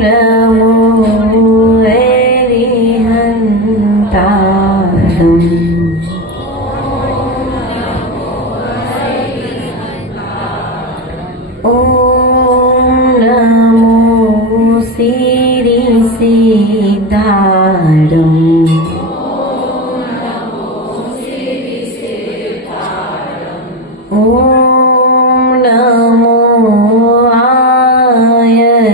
नमो अरिहन्तारम् ॐ नमो सिद्धिसिद्धारम् ॐ नमो आयर्याणम्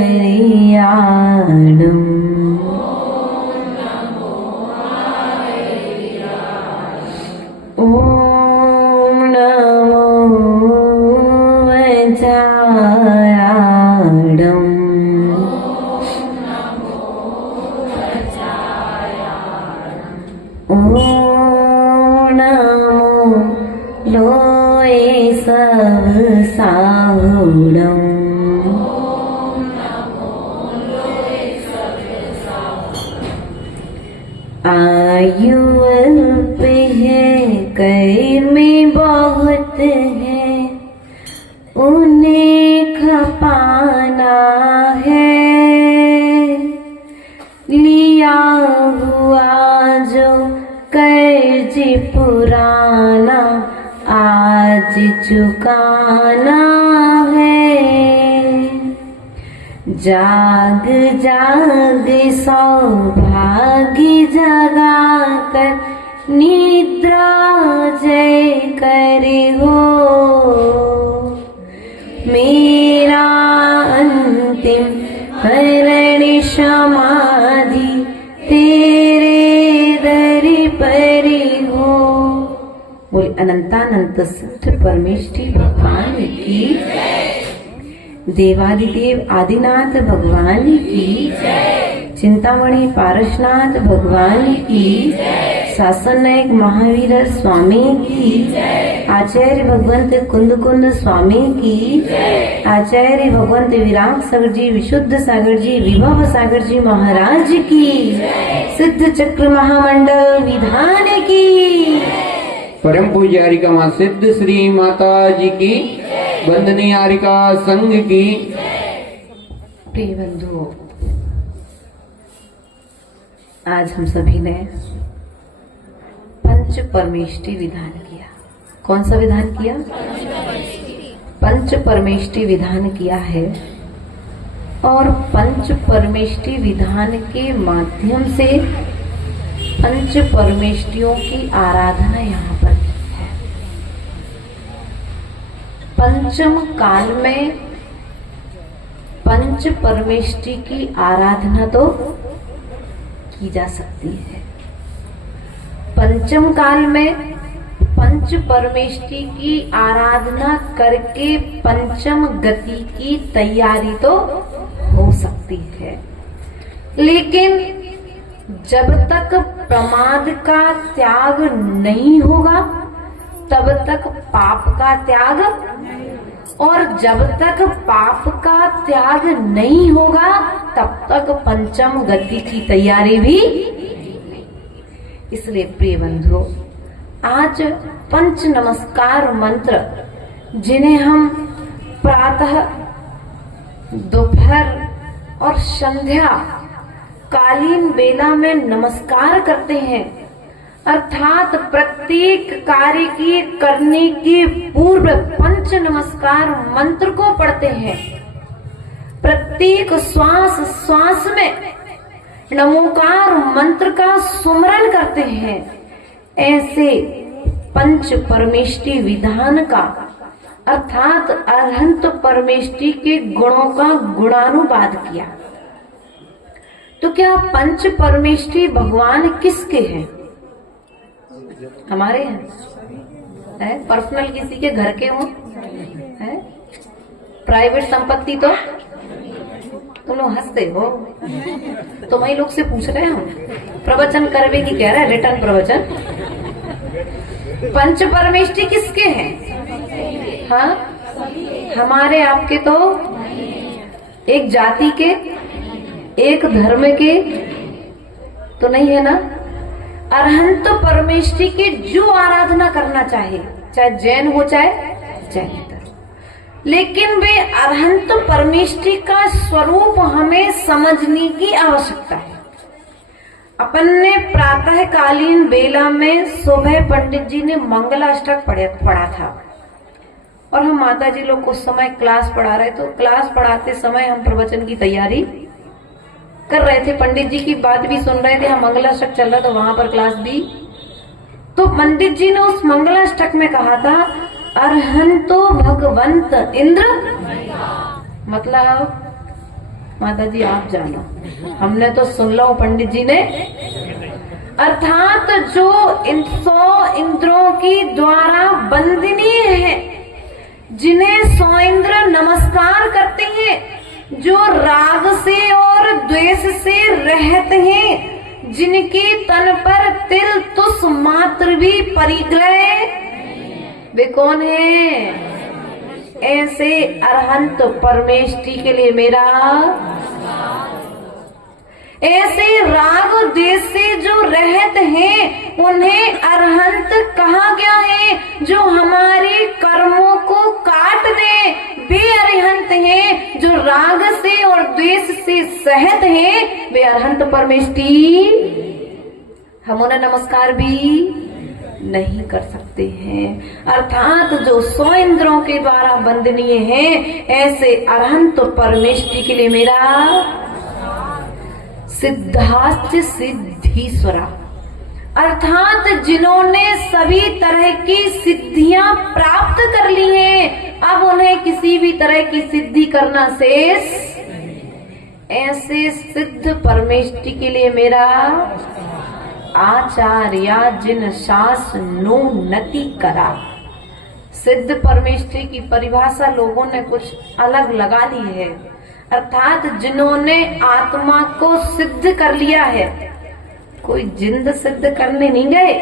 ॐ नमो वज्रायाणम् ॐ नमो लोये साहुडम् आयु अल्प है कर्म बहुत है उन्हें खपाना है लिया हुआ जो कर्ज पुराना आज चुकाना है जाग जाग सौभाग्य जगा कर निद्रा जय करे हो मेरा अंतिम हरण समाधि तेरे दर पर हो। बोले अनंतानंत सिद्ध परमेष्ठी भगवान की देवादिदेव आदिनाथ भगवान की चिंतामणि पारसनाथ भगवान की शासन नायक महावीर स्वामी की आचार्य भगवंत कुंद कुंद स्वामी की आचार्य भगवंत विराग सागर जी विशुद्ध सागर जी विभव सागर जी महाराज की सिद्ध चक्र महामंडल विधान की परम पूज्यारिका माँ सिद्ध श्री माता जी की वंदनीय आरिका संघ की। प्रिय बंधुओं, आज हम सभी ने पंच परमेष्टि विधान किया। कौन सा विधान किया? पंच परमेष्टि विधान किया है। और पंच परमेष्टि विधान के माध्यम से पंच परमेष्टियों की आराधना यहाँ पर की है। पंचम काल में पंच परमेष्टि की आराधना तो की जा सकती है। पंचम काल में पंच परमेष्टि की आराधना करके पंचम गति की तैयारी तो हो सकती है, लेकिन जब तक प्रमाद का त्याग नहीं होगा तब तक पाप का त्याग, और जब तक पाप का त्याग नहीं होगा तब तक पंचम गति की तैयारी भी। इसलिए प्रिय बंधुओं, आज पंच नमस्कार मंत्र जिन्हें हम प्रातः, दोपहर और संध्या कालीन बेला में नमस्कार करते हैं, अर्थात प्रत्येक कार्य की करने के पूर्व पंच नमस्कार मंत्र को पढ़ते हैं। प्रत्येक श्वास श्वास में नमोकार मंत्र का सुमरन करते हैं। ऐसे पंच परमेष्टि विधान का अर्थात अरहंत परमेष्टि के गुणों का गुणानुवाद किया। तो क्या पंच परमेष्टि भगवान किसके हैं? हमारे हैं? पर्सनल किसी के घर के हों? प्राइवेट संपत्ति तो तुम लोग हंसते हो, तो वही लोग से पूछ रहे हो प्रवचन करवे की कह रहा है रिटर्न प्रवचन। पंच परमेष्टि किसके हैं? हाँ, हमारे आपके तो एक जाति के, एक धर्म के तो नहीं है ना। अरहंत परमेष्टि की जो आराधना करना चाहे, चाहे जैन हो चाहे जैनेतर, लेकिन वे अरहंत परमेष्टि का स्वरूप हमें समझने की आवश्यकता है। अपन ने प्रातःकालीन बेला में सुबह पंडित जी ने मंगलाष्टक पढ़ा था और हम माता जी लोग कुछ समय क्लास पढ़ा रहे, तो क्लास पढ़ाते समय हम प्रवचन की तैयारी कर रहे थे, पंडित जी की बात भी सुन रहे थे, हम मंगलाष्टक चल रहा था वहां पर क्लास भी। तो पंडित जी ने उस मंगलाष्टक में कहा था अरहंतो भगवंत इंद्र, मतलब माता जी आप जानो, हमने तो सुन लो पंडित जी ने, अर्थात जो 100 इंद्रों की द्वारा वंदनीय है, जिन्हें 100 इंद्र नमस्कार करते हैं, जो राग से और द्वेष से रहते हैं, जिनकी तन पर तिल तुस मात्र भी परिग्रह, वे कौन है? ऐसे अरहंत परमेष्टि के लिए मेरा, ऐसे राग द्वेष से जो रहत हैं उन्हें अरहंत कहा गया है। जो हमारे कर्मों को काट दे वे अरहंत हैं, जो राग से और द्वेष से सहत हैं वे अरहंत परमेष्टि। हम उन्हें नमस्कार भी नहीं कर सकते हैं। अर्थात जो 100 इंद्रों के द्वारा वंदनीय हैं, ऐसे अरहंत परमेष्टि के लिए मेरा सिद्धाश्च सिद्धीश्वरा, अर्थात जिन्होंने सभी तरह की सिद्धियां प्राप्त कर ली हैं, अब उन्हें किसी भी तरह की सिद्धि करना शेष, ऐसे सिद्ध परमेष्टि के लिए मेरा आचार्य जिन शासनोन्नति करा। सिद्ध परमेष्टि की परिभाषा लोगों ने कुछ अलग लगा ली है, अर्थात जिन्होंने आत्मा को सिद्ध कर लिया है, कोई जिंद सिद्ध करने नहीं गए,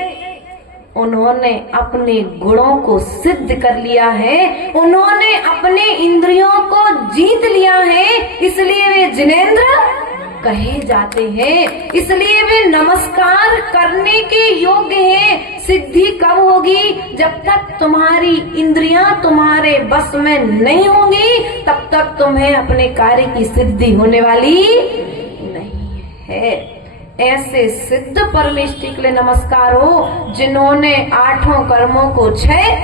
उन्होंने अपने गुणों को सिद्ध कर लिया है, उन्होंने अपने इंद्रियों को जीत लिया है, इसलिए वे जिनेंद्र कहे जाते हैं, इसलिए वे नमस्कार करने के योग्य हैं। सिद्धि कब होगी? जब तक तुम्हारी इंद्रियां तुम्हारे बस में नहीं होंगी, तब तक तुम्हें अपने कार्य की सिद्धि होने वाली नहीं है। ऐसे सिद्ध परमेष्टि के लिए नमस्कार हो, जिन्होंने 8 कर्मों को क्षय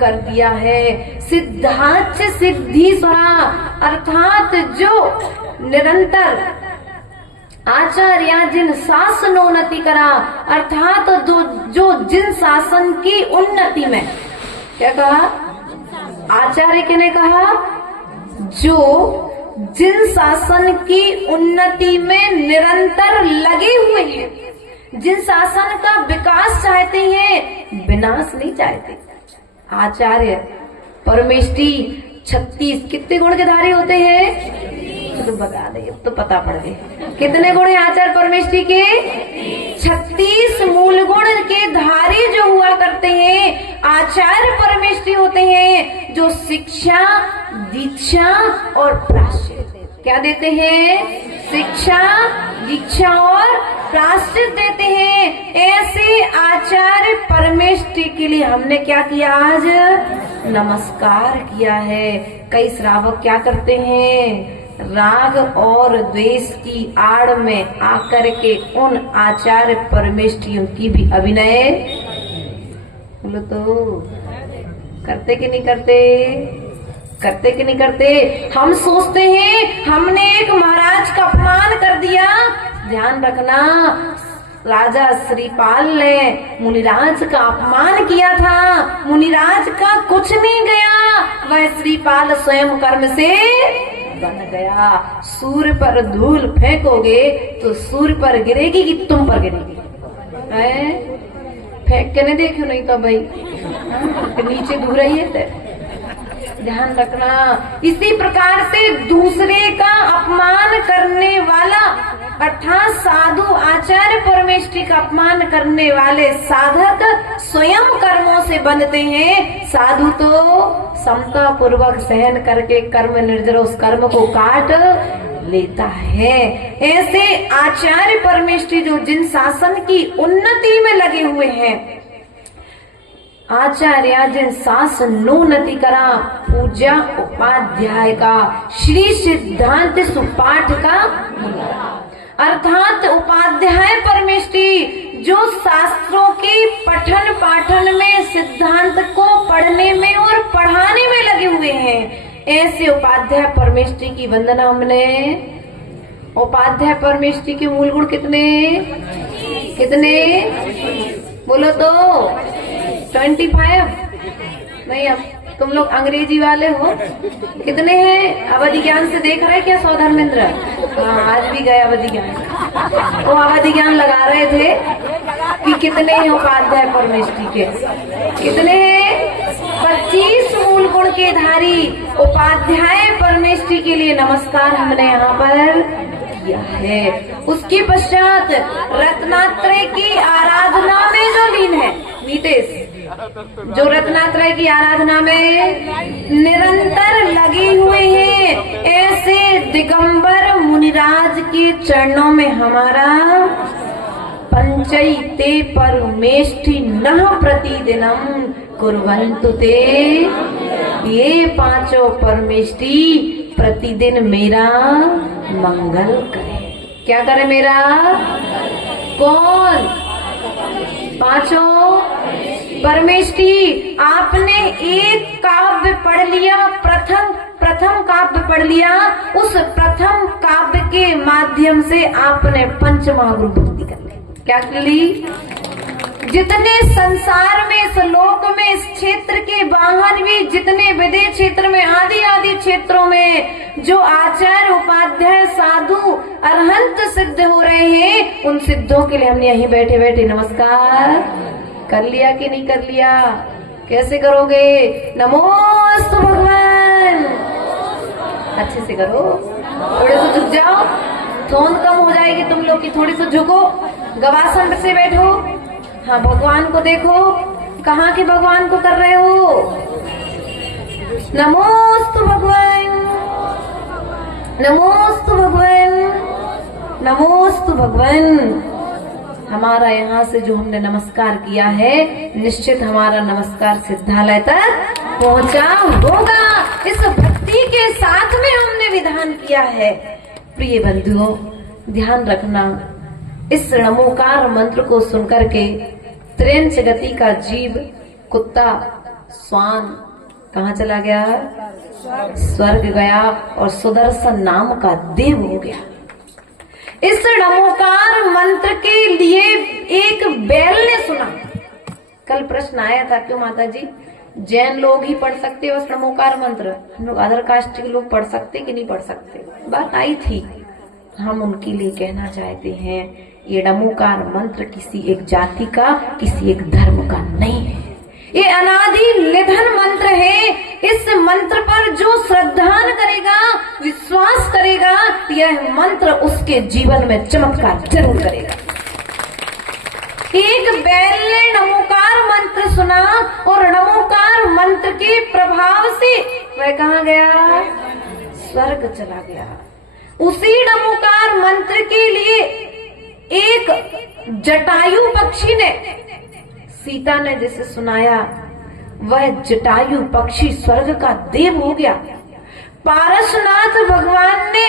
कर दिया है। सिद्धाच सिद्धीश्वरा, अर्थात जो निरंतर आचार्य जिन शासनोन्नति करा, अर्थात जो जिन शासन की उन्नति में, क्या कहा? आचार्य के ने कहा जो जिन शासन की उन्नति में निरंतर लगे हुए हैं, जिन शासन का विकास चाहते हैं, विनाश नहीं चाहते। आचार्य परमेष्टि 36 कितने गुण के धारी होते हैं? तो बता दे, अब तो पता पड़ गए कितने गुण है आचार्य परमेष्टि के? 36 मूल गुण के धारी जो हुआ करते हैं आचार्य परमेष्टि होते हैं, जो शिक्षा, दीक्षा और प्रायश्चित क्या देते हैं? शिक्षा, दीक्षा और प्रायश्चित देते हैं। ऐसे आचार्य परमेष्टि के लिए हमने क्या किया? आज नमस्कार किया है। कई श्रावक क्या करते हैं? राग और द्वेष की आड़ में आकर के उन आचार्य परमेष्टियों की भी अभिनय, बोलो तो करते कि नहीं करते? करते कि नहीं करते? हम सोचते हैं हमने एक महाराज का अपमान कर दिया। ध्यान रखना, राजा श्रीपाल ने मुनिराज का अपमान किया था, मुनिराज का कुछ नहीं गया, वह श्रीपाल स्वयं कर्म से बन गया। सूर्य पर धूल फेंकोगे तो सूर्य पर गिरेगी कि तुम पर गिरेगी? फेंक के नहीं देखो, नहीं तो भाई नीचे धूल रही है। ध्यान रखना, इसी प्रकार से दूसरे का अपमान करने वाला, अर्थात साधु आचार्य परमेष्टि का अपमान करने वाले साधक स्वयं कर्मों से बंधते हैं। साधु तो समता पूर्वक सहन करके कर्म निर्जर उस कर्म को काट लेता है। ऐसे आचार्य परमेष्टि जो जिन शासन की उन्नति में लगे हुए हैं, आचार्य जिन सास नूनति करा पूजा उपाध्याय का श्री सिद्धांत सुपाठ का अर्थात उपाध्याय परमेष्टि जो शास्त्रों के पठन पाठन में सिद्धांत को पढ़ने में और पढ़ाने में लगे हुए हैं, ऐसे उपाध्याय परमेष्टि की वंदना हमने। उपाध्याय परमेष्टि के मूल गुण कितने कितने बोलो तो 25 नहीं, अब तुम लोग अंग्रेजी वाले हो, कितने हैं? अवधि ज्ञान से देख रहे क्या सौधर्मेंद्र? हाँ, आज भी गए अवधि ज्ञान, वो अवधि ज्ञान लगा रहे थे कि कितने हैं उपाध्याय परमेष्टि के, कितने हैं? 25 मूल गुण के धारी उपाध्याय परमेष्टि के लिए नमस्कार हमने यहाँ पर किया है। उसके पश्चात रत्नात्रय की आराधना में जो लीन है, नीतेश, जो रत्नात्रय की आराधना में निरंतर लगे हुए हैं, ऐसे दिगंबर मुनिराज के चरणों में हमारा पंचैते परमेष्टि नः प्रतिदिनम कुर्वन्तु ते, ये पांचों परमेष्टि प्रतिदिन मेरा मंगल करे। क्या करे मेरा? कौन? पांचों परमेष्टि। आपने एक काव्य पढ़ लिया, प्रथम काव्य पढ़ लिया, उस प्रथम काव्य के माध्यम से आपने पंचमहागुरु भक्ति कर ली। क्या कर ली? जितने संसार में, इस लोक में, इस क्षेत्र के बाहर भी, जितने विदेश क्षेत्र में, आदि आदि क्षेत्रों में जो आचार्य उपाध्याय साधु अरहंत सिद्ध हो रहे हैं, उन सिद्धों के लिए हमने यहीं बैठे बैठे नमस्कार कर लिया कि नहीं कर लिया? कैसे करोगे? नमोस्तु भगवान, अच्छे से करो, थोड़े से झुक जाओ, धौंध कम हो जाएगी तुम लोग की, थोड़ी सी झुको, गवासन से बैठो। हाँ, भगवान को देखो, कहाँ के भगवान को कर रहे हो? नमोस्तु भगवान, नमोस्तु भगवान, नमोस्तु भगवान। हमारा यहाँ से जो हमने नमस्कार किया है, निश्चित हमारा नमस्कार सिद्धालय तक पहुँचा होगा। इस भक्ति के साथ में हमने विधान किया है। प्रिय बंधुओं, ध्यान रखना, इस नमोकार मंत्र को सुनकर के त्रिंच गति का जीव, कुत्ता, स्वान कहाँ चला गया? स्वर्ग गया और सुदर्शन नाम का देव हो गया। इस नमोकार मंत्र के लिए एक बैल ने सुना। कल प्रश्न आया था, क्यों माता जी जैन लोग ही पढ़ सकते हो नमोकार मंत्र, हम लोग अदर कास्ट के लोग पढ़ सकते कि नहीं पढ़ सकते? बात आई थी। हम उनके लिए कहना चाहते हैं, ये नमोकार मंत्र किसी एक जाति का, किसी एक धर्म का नहीं है। ये अनादि निधन मंत्र है। इस मंत्र पर जो श्रद्धान करेगा, विश्वास करेगा, यह मंत्र उसके जीवन में चमत्कार जरूर करेगा। एक बैल ने नमोकार मंत्र सुना और नमोकार मंत्र के प्रभाव से वह कहाँ गया? स्वर्ग चला गया। उसी नमोकार मंत्र के लिए एक जटायु पक्षी ने, सीता ने जिसे सुनाया, वह जटायु पक्षी स्वर्ग का देव हो गया। पारसनाथ भगवान ने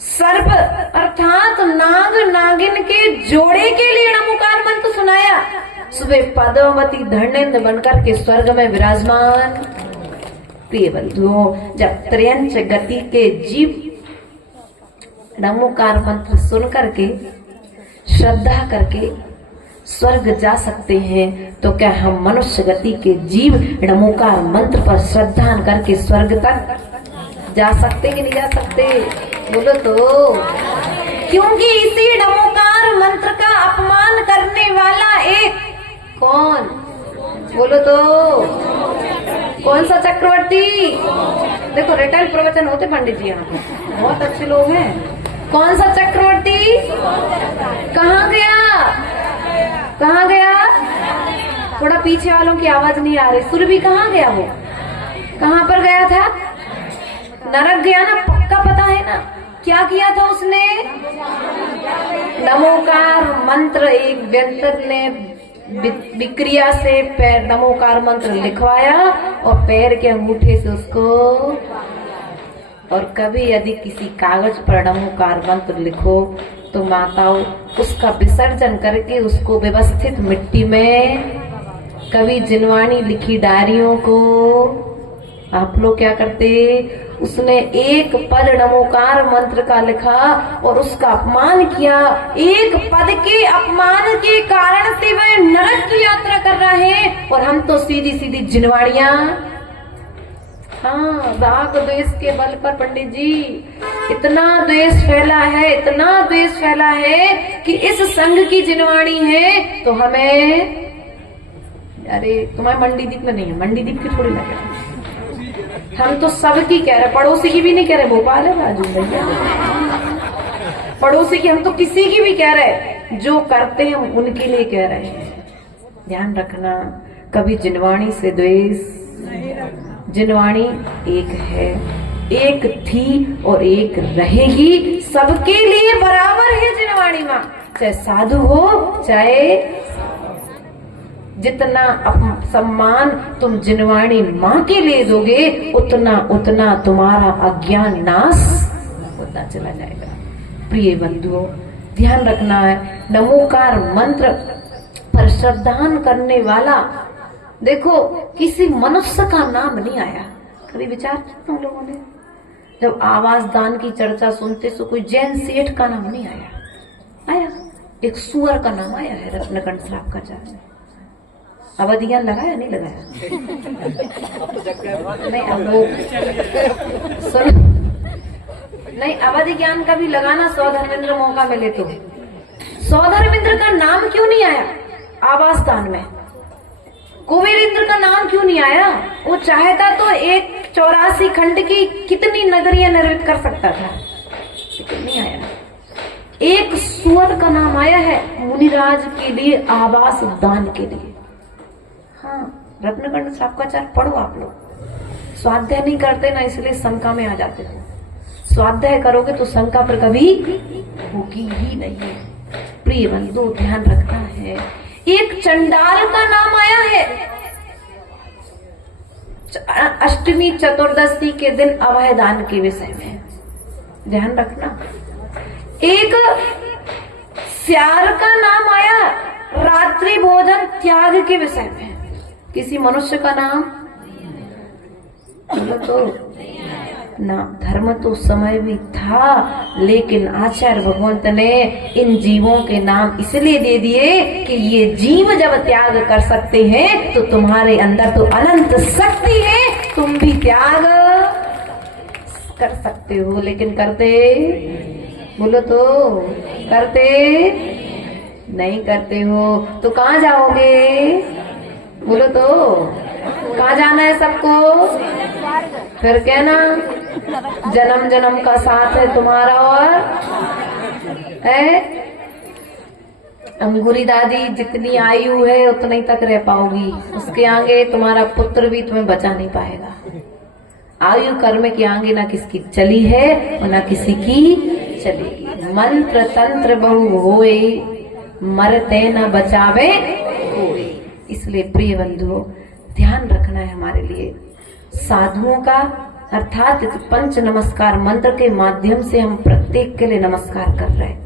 सर्प अर्थात नाग नागिन के जोड़े के लिए नमोकार मंत्र सुनाया। सुबह पद्मावती धर्मेंद्र बनकर के स्वर्ग में विराजमान। प्रिय बंधुओं, जब त्रयंच गति के जीव नमोकार मंत्र सुन करके श्रद्धा करके स्वर्ग जा सकते हैं, तो क्या हम मनुष्य गति के जीव नमोकार मंत्र पर श्रद्धा करके स्वर्ग तक जा सकते कि नहीं जा सकते? बोलो तो। क्योंकि इसी नमोकार मंत्र का अपमान करने वाला एक कौन? बोलो तो। कौन सा चक्रवर्ती? देखो रिटर्न प्रवचन होते पंडित जी यहाँ पे, बहुत अच्छे लोग हैं। कौन सा चक्रवर्ती? कहाँ गया? कहाँ गया? थोड़ा पीछे वालों की आवाज नहीं आ रही। सुरभि कहाँ गया? वो कहाँ पर गया था? नरक गया ना, पक्का पता है ना? क्या किया था उसने? नमोकार मंत्र एक व्यक्ति ने विक्रिया से पैर नमोकार मंत्र लिखवाया और पैर के अंगूठे से उसको, और कभी यदि किसी कागज पर नमोकार मंत्र लिखो तो माताओं उसका विसर्जन करके उसको व्यवस्थित मिट्टी में, कभी जिनवाणी लिखी डायरियों को आप लोग क्या करते, उसने एक पद नमोकार मंत्र का लिखा और उसका अपमान किया, एक पद के अपमान के कारण से वह नरक की यात्रा कर रहे हैं और हम तो सीधी सीधी जिनवाड़ियां। हाँ, राग द्वेष के बल पर पंडित जी इतना द्वेष फैला है, इतना द्वेष फैला है कि इस संघ की जिनवाणी है तो हमें, अरे तुम्हारे मंडीदीप में नहीं है, मंडीदीप की थोड़ी लगे, हम तो सबकी कह रहे, पड़ोसी की भी नहीं कह रहे, भोपाल है राजू भैया, पड़ोसी की, हम तो किसी की भी कह रहे, जो करते हैं उनके लिए कह रहे हैं। ध्यान रखना, कभी जिनवाणी से द्वेष, जिनवाणी एक है, एक थी और एक रहेगी, सबके लिए बराबर है जिनवाणी माँ, चाहे साधु हो चाहे, जितना सम्मान तुम जिनवाणी माँ के लिए दोगे उतना उतना तुम्हारा अज्ञान नाश होता चला जाएगा। प्रिय बंधुओं, ध्यान रखना है, नमोकार मंत्र पर श्रद्धान करने वाला, देखो किसी मनुष्य का नाम नहीं आया, कभी विचार किया तुम लोगों ने? जब आवास दान की चर्चा सुनते तो कोई जैन सेठ का नाम नहीं आया, आया एक सुअर का नाम आया है, रत्नकंठ श्राप का चार्ज। अवधियां लगाया नहीं लगाया? नहीं, अब वो सुन, नहीं अवधि ज्ञान का भी लगाना, सौधर्मेंद्र मौका मिले तो। सौधर्मेंद्र का नाम क्यों नहीं आया आवास दान में? कुबेरेंद्र का नाम क्यों नहीं आया? वो चाहता तो एक 84 खंड की कितनी नगरियां निर्मित कर सकता था, लेकिन नहीं आया। एक सुअर का नाम आया है मुनिराज के लिए, आवास दान के लिए। हाँ, रत्नकंठ श्रापकाचार्य पढ़ो आप लोग, स्वाध्याय नहीं करते ना इसलिए शंका में आ जाते हो, स्वाध्याय करोगे तो शंका पर कभी होगी ही नहीं। प्रिय बंधु, ध्यान रखना है, एक चंडाल का नाम आया है अष्टमी चतुर्दशी के दिन अभय दान के विषय में, ध्यान रखना। एक स्यार का नाम आया रात्रि भोजन त्याग के विषय में, किसी मनुष्य का नाम तो ना, धर्म तो समय भी था, लेकिन आचार्य भगवंत ने इन जीवों के नाम इसलिए दे दिए कि ये जीव जब त्याग कर सकते हैं तो तुम्हारे अंदर तो अनंत शक्ति है, तुम भी त्याग कर सकते हो, लेकिन करते, बोलो तो करते नहीं करते हो तो कहाँ जाओगे? बोलो तो कहाँ जाना है सबको? फिर कहना जन्म जन्म का साथ है तुम्हारा, और है अंगूरी दादी जितनी आयु है उतनी तक रह पाओगी, उसके आगे तुम्हारा पुत्र भी तुम्हें बचा नहीं पाएगा। आयु कर्म के आगे ना किसकी चली है और ना किसी की चलेगी। मंत्र तंत्र बहु होए, मरते न बचावे कोई। इसलिए प्रिय बंधुओं, ध्यान रखना है हमारे लिए, साधुओं का अर्थात पंच नमस्कार मंत्र के माध्यम से हम प्रत्येक के लिए नमस्कार कर रहे हैं,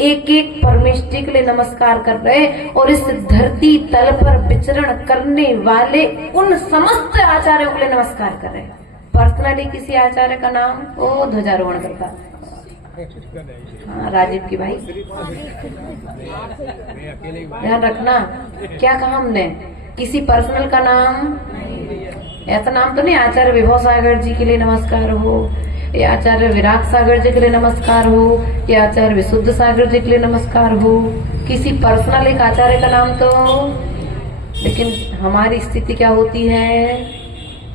एक एक परमेष्टि के लिए नमस्कार कर रहे हैं, और इस धरती तल पर विचरण करने वाले उन समस्त आचार्यों के लिए नमस्कार कर रहे हैं। पर्सनली किसी आचार्य का नाम ओ ध्वजारोहण करता, हाँ राजीव की भाई, ध्यान रखना। क्या कहा हमने? किसी पर्सनल का नाम, ऐसा नाम तो नहीं आचार्य विभव सागर जी के लिए नमस्कार हो, या आचार्य विराग सागर जी के लिए नमस्कार हो, या आचार्य विशुद्ध सागर जी के लिए नमस्कार हो, किसी पर्सनल एक आचार्य का नाम तो। लेकिन हमारी स्थिति क्या होती है?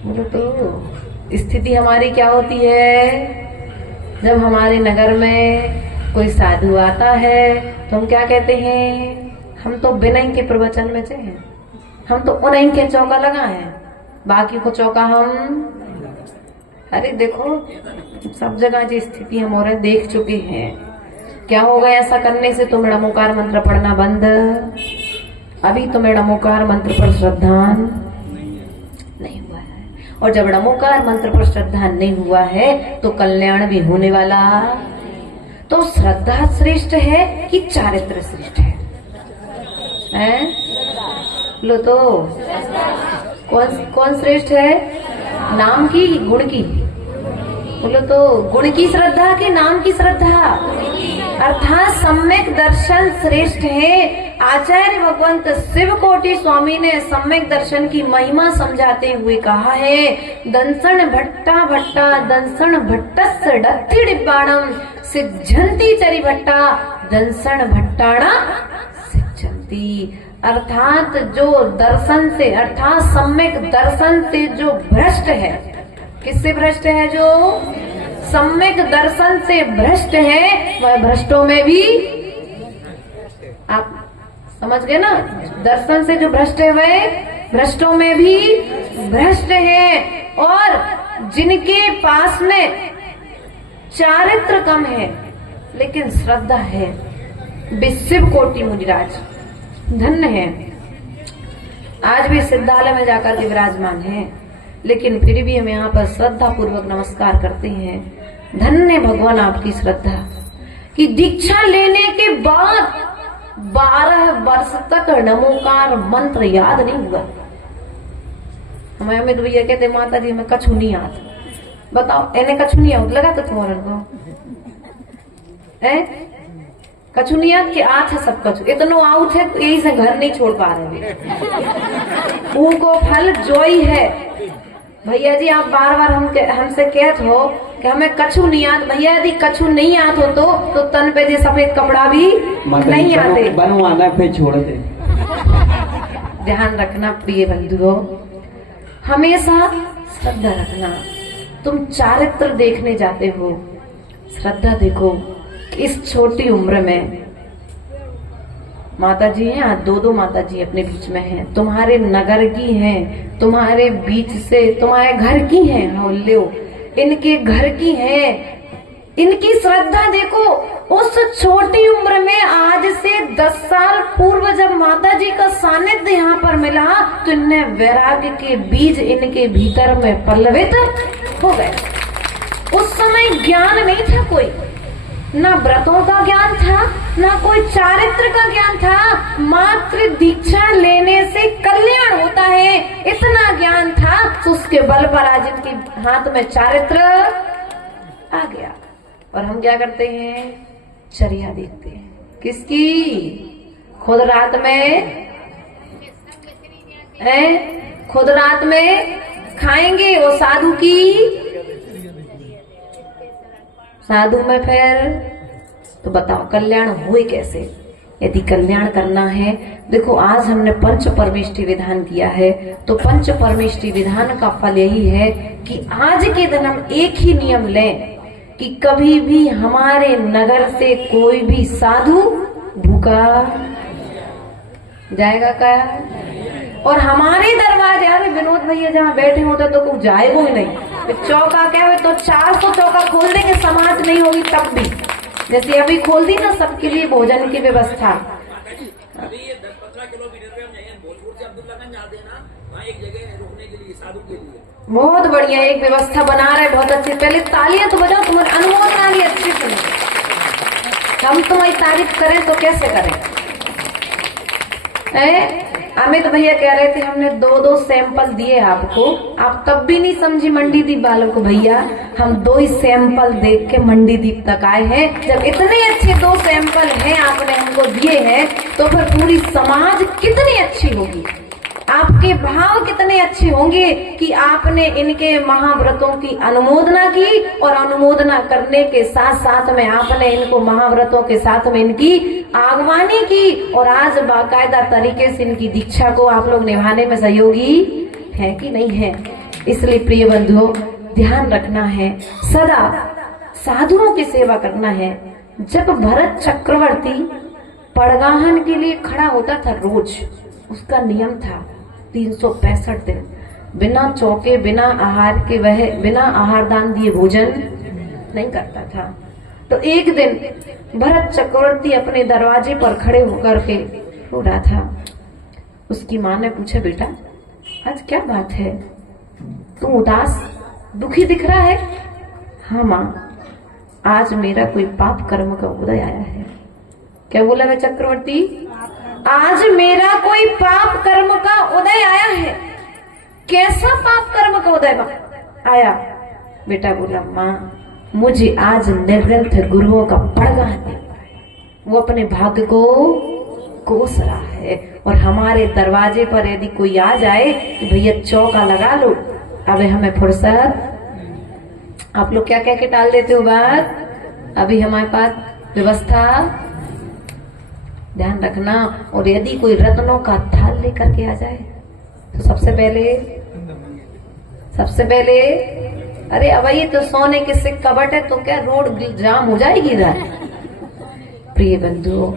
बोलो तो स्थिति हमारी क्या होती है? जब हमारे नगर में कोई साधु आता है तो हम क्या कहते हैं? हम तो बिना के प्रवचन में चे हैं, हम तो उन्हीं के चौका लगा है, बाकी को चौका हम। अरे देखो सब जगह जो स्थिति हम और देख चुके हैं, क्या होगा ऐसा करने से? तुम नमोकार मंत्र पढ़ना बंद, अभी तो मेरा नमोकार मंत्र पर श्रद्धा नहीं हुआ है, और जब नमोकार मंत्र पर श्रद्धा नहीं हुआ है तो कल्याण भी होने वाला। तो श्रद्धा श्रेष्ठ है कि चारित्र श्रेष्ठ है? लो तो कौन श्रेष्ठ है? नाम की गुण की? बोलो तो गुण की श्रद्धा कि नाम की श्रद्धा? अर्थात सम्यक दर्शन श्रेष्ठ है। आचार्य भगवंत शिव कोटि स्वामी ने सम्यक दर्शन की महिमा समझाते हुए कहा है, दंसन भट्टा भट्टा दंसन भट्टस्य डत्थि डिब्बाणम सिद्धंती चरि भट्टा दंसन भट्टाणा सिद्धंती। अर्थात जो दर्शन से, अर्थात सम्यक दर्शन से जो भ्रष्ट है, किससे भ्रष्ट है? जो सम्यक दर्शन से भ्रष्ट है वह भ्रष्टों में भी, आप समझ गए ना, दर्शन से जो भ्रष्ट है वह भ्रष्टों में भी भ्रष्ट है। और जिनके पास में चारित्र कम है लेकिन श्रद्धा है, विशिव कोटि मुनिराज धन्य है। आज भी सिद्धालय में जाकर के विराजमान है, लेकिन फिर भी हम यहाँ पर श्रद्धा पूर्वक नमस्कार करते हैं। धन्य भगवान आपकी श्रद्धा कि दीक्षा लेने के बाद 12 वर्ष तक नमोकार मंत्र याद नहीं हुआ। हमें अमित भैया कहते माता जी हमें कछु नहीं आता। बताओ इन्हें कछु नहीं आता लगा तो तुम्हारे को कछु नहीं याद कि आज है सब कछु इतनो आउट है, यही से घर नहीं छोड़ पा रहे। को फल जोई है। भैया जी आप बार बार हमसे कहते हो कि हमें कछु नहीं आत। भैया यदि कछु नहीं आत हो तो तन पे जो सफेद कपड़ा भी नहीं आते, बनवाना फिर छोड़ दे। ध्यान रखना प्रिय बंधुओं, हमेशा श्रद्धा रखना। तुम चारित्र देखने जाते हो, श्रद्धा देखो। इस छोटी उम्र में माता जी हैं, आज दो माता जी अपने बीच में हैं, तुम्हारे नगर की हैं, तुम्हारे बीच से तुम्हारे घर की हैं, मोहल्ले इनके घर की हैं। इनकी श्रद्धा देखो। उस छोटी उम्र में आज से 10 साल पूर्व जब माता जी का सानिध्य यहाँ पर मिला तो इनने वैराग्य के बीज इनके भीतर में पल्लवित हो गए। उस समय ज्ञान नहीं था कोई, ना व्रतों का ज्ञान था, ना कोई चारित्र का ज्ञान था। मात्र दीक्षा लेने से कल्याण होता है इतना ज्ञान था। तो उसके बल पर आज इनके हाथ में चारित्र आ गया। और हम क्या करते हैं? चर्या देखते हैं। किसकी? खुद रात में खुद रात में खाएंगे वो साधु की, साधु में फिर तो बताओ कल्याण हुए कैसे? यदि कल्याण करना है, देखो आज हमने पंच परमेष्टि विधान किया है, तो पंच परमेष्टि विधान का फल यही है कि आज के दिन हम एक ही नियम लें कि कभी भी हमारे नगर से कोई भी साधु भूखा जाएगा क्या? और हमारे दरवाजे अरे विनोद भैया जहाँ बैठे होते तो कुछ जाएगा ही नहीं। चौका क्या है तो 400 चौका खोल देंगे, समाज नहीं होगी तब भी। जैसे अभी खोल दी ना सबके लिए भोजन की व्यवस्था। अभी ये 10-15 किलोमीटर पे हम जाएंगे भोजपुर से अब्दुल्लागंज जाते हैं ना, वहाँ एक जगह है रुकने के लिए साधु के लिए। बहुत बढ़िया एक व्यवस्था बना रहे, बहुत अच्छी। पहले तालियां तो बजाओ, तुम्हारे अनुमोदना भी अच्छी सुनो। हम तुम्हारी तारीफ करें तो कैसे करें? अमित भैया कह रहे थे हमने 2 सैंपल दिए आपको, आप तब भी नहीं समझी मंडी दीप वालों को। भैया हम 2 ही सैंपल देख के मंडी दीप तक आए हैं। जब इतने अच्छे 2 सैंपल हैं आपने हमको दिए हैं तो फिर पूरी समाज कितनी अच्छी होगी, आपके भाव कितने अच्छे होंगे कि आपने इनके महाव्रतों की अनुमोदना की, और अनुमोदना करने के साथ साथ में आपने इनको महाव्रतों के साथ में इनकी आगवानी की, और आज बाकायदा तरीके से इनकी दीक्षा को आप लोग निभाने में सहयोगी है कि नहीं है। इसलिए प्रिय बंधुओं ध्यान रखना है, सदा साधुओं की सेवा करना है। जब भरत चक्रवर्ती पड़गाहन के लिए खड़ा होता था रोज, उसका नियम था 365 दिन बिना चौके बिना आहार के वह बिना आहार दान दिए भोजन नहीं करता था। तो एक दिन भरत चक्रवर्ती अपने दरवाजे पर खड़े होकर के रो रहा था उसकी माँ ने पूछा, बेटा आज क्या बात है, तू उदास दुखी दिख रहा है? हाँ माँ, आज मेरा कोई पाप कर्म का उदय आया है। क्या बोला वह चक्रवर्ती? आज मेरा कोई पाप कर्म का उदय आया है। कैसा पाप कर्म का उदय आया? बेटा बोला, माँ मुझे आज निर्ग्रंथ गुरुओं का पड़गा है, वो अपने भाग्य को कोस रहा है। और हमारे दरवाजे पर यदि कोई आ जाए कि भैया चौका लगा लो, अब हमें फुर्सत, आप लोग क्या कह के टाल देते हो बात? अभी हमारे पास व्यवस्था, ध्यान रखना। और यदि कोई रत्नों का थाल लेकर के आ जाए तो सबसे पहले अरे अब ये तो सोने के से कबट है, तो क्या रोड जाम हो जाएगी इधर? प्रिय बंधुओं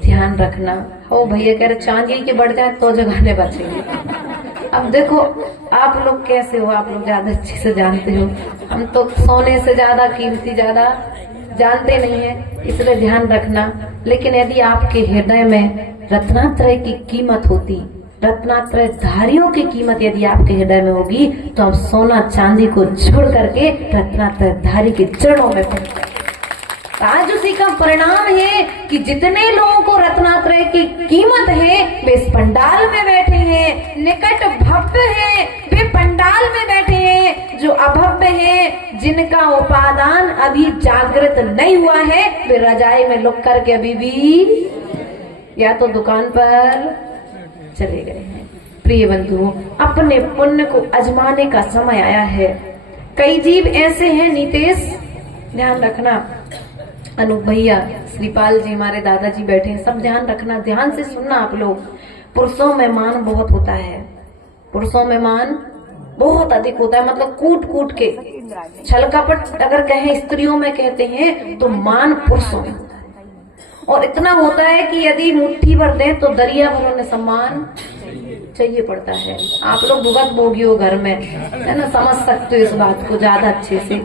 ध्यान रखना। हो भैया कह रहे चांदी के बढ़ जाए तो जगाने बचेंगे। अब देखो आप लोग कैसे हो, आप लोग ज्यादा अच्छे से जानते हो, हम तो सोने से ज्यादा कीमती ज्यादा जानते नहीं है, इसलिए ध्यान रखना। लेकिन यदि आपके हृदय में रत्नात्रय की कीमत होती, रत्नात्रय धारियों की कीमत यदि आपके हृदय में होगी, तो हम सोना चांदी को छोड़ करके रत्नात्रय धारी के चरणों में पड़ते। आज उसी का परिणाम है कि जितने लोगों को रत्नात्रय की कीमत है वे इस पंडाल में बैठे हैं, निकट भव्य हैं, वे पंडाल में बैठे हैं। जो अभव्य हैं, जिनका उपादान अभी जागृत नहीं हुआ है, वे रजाई में लुक करके अभी भी या तो दुकान पर चले गए हैं। प्रिय बंधुओं अपने पुण्य को आजमाने का समय आया है। कई जीव ऐसे हैं नीतेश, ध्यान रखना, अनूप भैया, श्रीपाल जी, हमारे दादाजी बैठे हैं, सब ध्यान रखना, ध्यान से सुनना आप लोग। पुरुषों में मान बहुत होता है, पुरुषों में मान बहुत अधिक होता है, मतलब कूट कूट के छल कपट अगर कहें स्त्रियों में कहते हैं तो मान पुरुषों में होता है। और इतना होता है कि यदि मुट्ठी भर दें तो दरिया भर उन्हें सम्मान चाहिए पड़ता है। आप लोग भुगत भोगी हो घर में, है ना, समझ सकते हो इस बात को ज्यादा अच्छे से।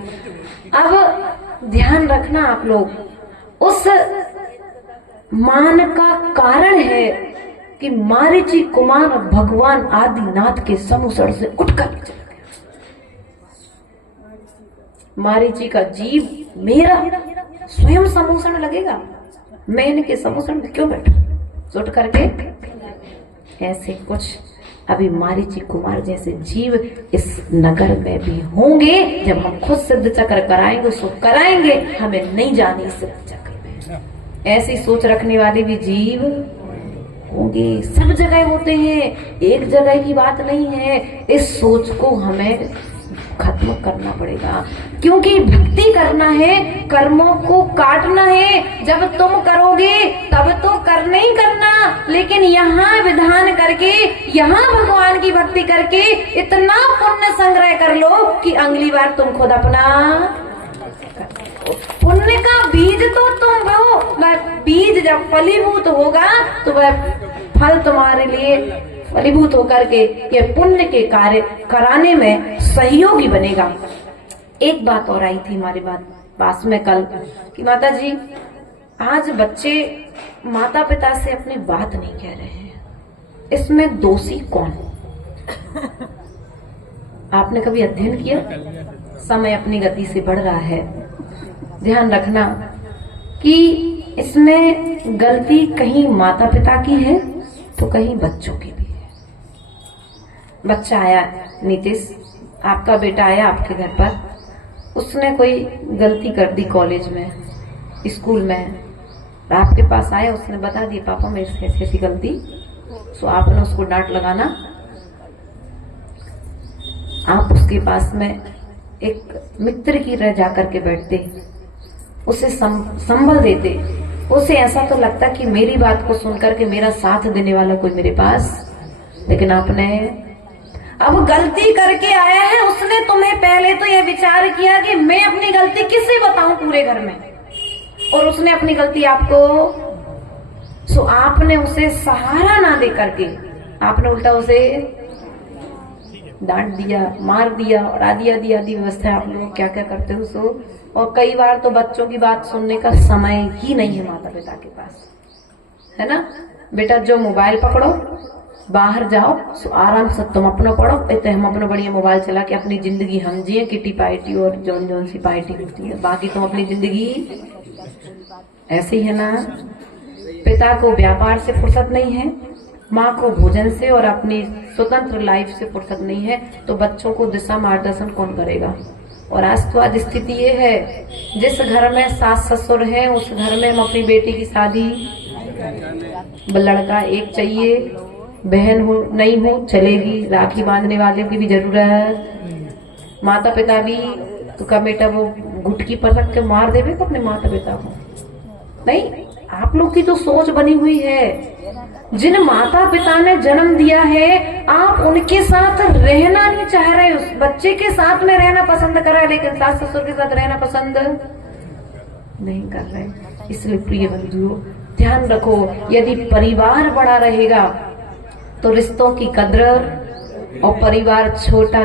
अब ध्यान रखना आप लोग, उस मान का कारण है कि मारीची कुमार भगवान आदिनाथ के समुसर से उठकर मारीची का जीव मेरा स्वयं समूसण लगेगा, मैं इनके समूसण में क्यों बैठूं? उठ करके ऐसे कुछ अभी मारीची कुमार जैसे जीव इस नगर में भी होंगे। जब हम खुद सिद्ध चक्र कराएंगे उसको कराएंगे, हमें नहीं जानी सिद्ध चक्र में। ऐसी सोच रखने वाले भी जीव होंगे, सब जगह होते हैं, एक जगह की बात नहीं है। इस सोच को हमें खत्म करना पड़ेगा, क्योंकि भक्ति करना है, कर्मों को काटना है। जब तुम करोगे तब तो करना ही करना, लेकिन यहाँ विधान करके, यहाँ भगवान की भक्ति करके इतना पुण्य संग्रह कर लो कि अगली बार तुम खुद अपना पुण्य का बीज तो तुम हो, बीज जब फलीभूत होगा तो वह फल तुम्हारे लिए फलीभूत होकर के ये पुण्य के कार्य कराने में सहयोगी बनेगा। एक बात और आई थी हमारी पास में कल कि माता जी आज बच्चे माता पिता से अपनी बात नहीं कह रहे हैं, इसमें दोषी कौन? आपने कभी अध्ययन किया? समय अपनी गति से बढ़ रहा है, ध्यान रखना कि इसमें गलती कहीं माता पिता की है तो कहीं बच्चों की भी है। बच्चा आया, नीतीश आपका बेटा आया आपके घर पर, उसने कोई गलती कर दी कॉलेज में, स्कूल में, आपके पास आया, उसने बता दिया पापा मेरे से ऐसी ऐसी गलती, तो आपने उसको डांट लगाना। आप उसके पास में एक मित्र की तरह जाकर के बैठते, उसे संबल देते, उसे ऐसा तो लगता कि मेरी बात को सुनकर के मेरा साथ देने वाला कोई मेरे पास। लेकिन आपने अब गलती करके आया है, उसने तुम्हें पहले तो यह विचार किया कि मैं अपनी गलती किसे बताऊं पूरे घर में, और उसने अपनी गलती आपको, सो आपने उसे सहारा ना दे करके आपने उल्टा उसे डांट दिया, मार दिया और आदि आदि आदि व्यवस्था आप लोग क्या क्या करते हो सो। और कई बार तो बच्चों की बात सुनने का समय ही नहीं है माता पिता के पास, है ना। बेटा जो मोबाइल पकड़ो बाहर जाओ आराम से तुम अपना पढ़ो, तो हम अपना बढ़िया मोबाइल चला के अपनी जिंदगी हम जिए, किटी पार्टी और जौन जौन सी पार्टी होती है, बाकी तुम अपनी जिंदगी ऐसी है ना। पिता को व्यापार से फुर्सत नहीं है, माँ को भोजन से और अपनी स्वतंत्र लाइफ से फुर्सत नहीं है, तो बच्चों को दिशा मार्गदर्शन कौन करेगा। और आज तो आज स्थिति ये है, जिस घर में सास ससुर है उस घर में हम अपनी बेटी की शादी, लड़का एक चाहिए, बहन हो नहीं हो चलेगी, राखी बांधने वाले की भी जरूरत, माता पिता भी तो का बेटा वो घुटकी पर रख के मार देवे को अपने माता पिता को नहीं। आप लोग की तो सोच बनी हुई है, जिन माता पिता ने जन्म दिया है आप उनके साथ रहना नहीं चाह रहे, उस बच्चे के साथ में रहना पसंद कर रहे हैं, लेकिन सास ससुर के साथ रहना पसंद नहीं कर रहे। इसलिए प्रिय बंधुओं ध्यान रखो, यदि परिवार बड़ा रहेगा तो रिश्तों की कद्र, और परिवार छोटा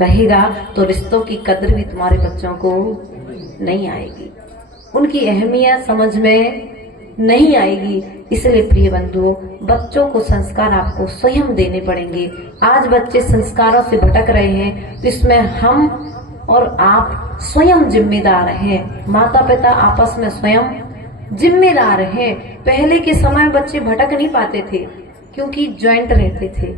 रहेगा तो रिश्तों की कद्र भी तुम्हारे बच्चों को नहीं आएगी, उनकी अहमियत समझ में नहीं आएगी। इसलिए प्रिय बंधुओं बच्चों को संस्कार आपको स्वयं देने पड़ेंगे। आज बच्चे संस्कारों से भटक रहे हैं, तो इसमें हम और आप स्वयं जिम्मेदार हैं। माता पिता आपस में स्वयं जिम्मेदार हैं। पहले के समय बच्चे भटक नहीं पाते थे क्योंकि ज्वाइंट रहते थे,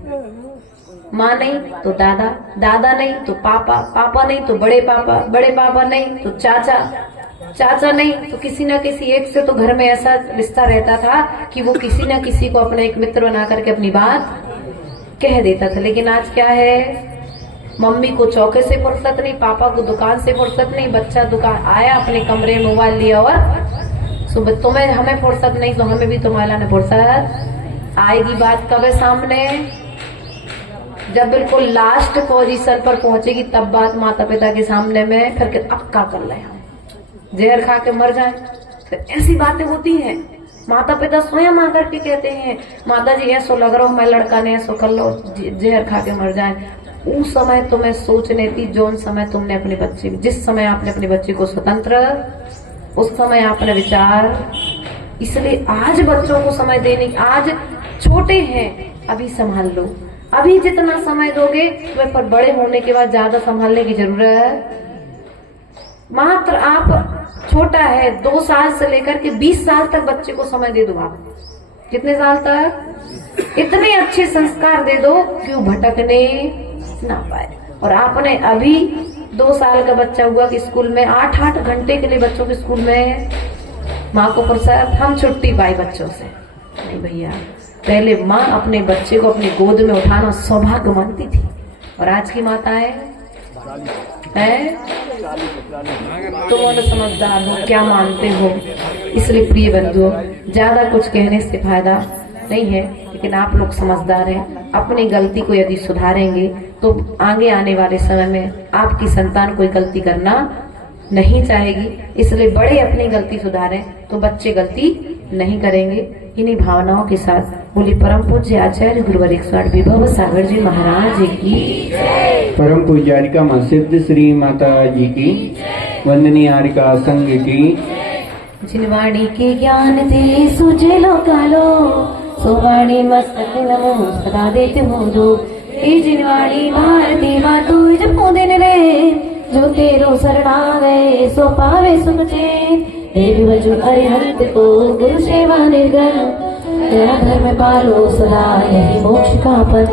माँ नहीं तो दादा, दादा नहीं तो पापा, पापा नहीं तो बड़े पापा, बड़े पापा नहीं तो चाचा, चाचा नहीं तो किसी न किसी एक से तो घर में ऐसा रिश्ता रहता था कि वो किसी न किसी को अपना एक मित्र बना करके अपनी बात कह देता था। लेकिन आज क्या है, मम्मी को चौके से फुर्सत नहीं, पापा को दुकान से फुर्सत नहीं, बच्चा दुकान आया अपने कमरे में मोबाइल लिया और सुबह तुम्हें हमें फुर्सत नहीं तो हमें भी तुम्हारा ने फुर्सत आएगी। बात कब है सामने, जब बिल्कुल लास्ट पोजीशन पर पहुंचेगी तब बात माता पिता के सामने में, फिर अब क्या कर रहे हम, जहर खा के मर जाए, तो ऐसी बातें होती हैं। माता पिता स्वयं आकर के कहते हैं माता जी ऐसो लग रहा हो मैं लड़का ने ऐसो कर लो जहर खा के मर जाए। उस समय तुम्हें सोचने थी, जोन समय तुमने अपने बच्चे, जिस समय आपने अपने बच्चे को स्वतंत्र, उस समय आपने विचार। इसलिए आज बच्चों को समय देने, आज छोटे हैं अभी संभाल लो, अभी जितना समय दोगे तुम्हें पर बड़े होने के बाद ज्यादा संभालने की जरूरत। मात्र आप छोटा है 2 साल से लेकर के 20 साल तक बच्चे को समय दे दो। आप कितने साल तक इतने अच्छे संस्कार दे दो कि वो भटकने ना पाए। और आपने अभी 2 साल का बच्चा हुआ कि स्कूल में 8-8 घंटे के लिए बच्चों के स्कूल में माँ को फुर्सत, हम छुट्टी पाई बच्चों से नहीं भैया। पहले माँ अपने बच्चे को अपनी गोद में उठाना सौभाग्य मानती थी, और आज की माताएं हैं तुम समझदार हो, क्या मानते हो। इसलिए प्रिय बंधुओं ज्यादा कुछ कहने से फायदा नहीं है, लेकिन आप लोग समझदार हैं, अपनी गलती को यदि सुधारेंगे तो आगे आने वाले समय में आपकी संतान कोई गलती करना नहीं चाहेगी। इसलिए बड़े अपनी गलती सुधारें तो बच्चे गलती नहीं करेंगे। इन्हीं भावनाओं के साथ बोली परम पूज्य आचार्य गुरुवर 108 विभव सागर जी महाराज की, परम पूज्यारिका मां सिद्ध श्री माता जी की, वंदनीय हारिका संघ की। जिनवाणी के ज्ञान दे सुझे लो कालो, सोवाणी मस्तक नमो सदा देते हो दो। ए जिनवाणी भारती बातू जपो दिन रे, जो तेरो शरणा गए सो पावे सुख चैन। देवी बजू अरिहंत को गुरु सेवा निर्गन, तेरा धर्म पालो सदा यही मोक्ष का पथ।